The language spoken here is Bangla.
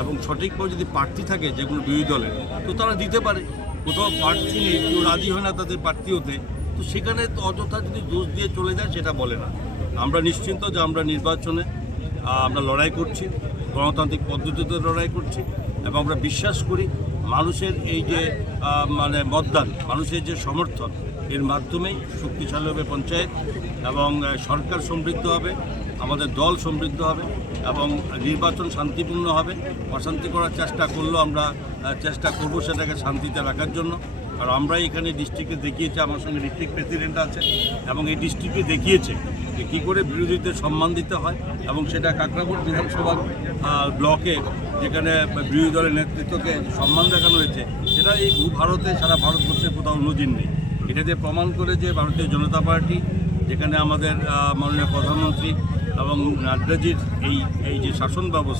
এবং সঠিকভাবে যদি প্রার্থী থাকে যেগুলো বিরোধী দলের, তো তারা দিতে পারে। কোথাও প্রার্থী নেই, কেউ রাজি হয় না তাদের প্রার্থী হতে, তো সেখানে তো অযথা যদি দোষ দিয়ে চলে যায় সেটা বলে না। আমরা নিশ্চিন্ত যে আমরা নির্বাচনে আমরা লড়াই করছি, গণতান্ত্রিক পদ্ধতিতে লড়াই করছি, এবং আমরা বিশ্বাস করি মানুষের এই যে মানে মতদান, মানুষের যে সমর্থন, এর মাধ্যমেই শক্তিশালী হবে পঞ্চায়েত, এবং সরকার সমৃদ্ধ হবে, আমাদের দল সমৃদ্ধ হবে, এবং নির্বাচন শান্তিপূর্ণ হবে। অশান্তি করার চেষ্টা করলেও আমরা চেষ্টা করব সেটাকে শান্তিতে রাখার জন্য। আর আমরাই এখানে ডিস্ট্রিক্টে দেখিয়েছি, আমার সঙ্গে ডিস্ট্রিক্ট প্রেসিডেন্ট আছে, এবং এই ডিস্ট্রিক্টে দেখিয়েছে যে কী করে বিরোধীদের সম্মান দিতে হয়, এবং সেটা কাকরাপুর বিধানসভা ব্লকে যেখানে বিরোধী দলের নেতৃত্বকে সম্মান দেখানো হয়েছে, সেটা এই ভারতে, সারা ভারতবর্ষে কোথাও নজির নেই। এটা দিয়ে প্রমাণ করে যে ভারতীয় জনতা পার্টি, যেখানে আমাদের মাননীয় প্রধানমন্ত্রী এবং নাড্ডাজির এই যে শাসন ব্যবস্থা,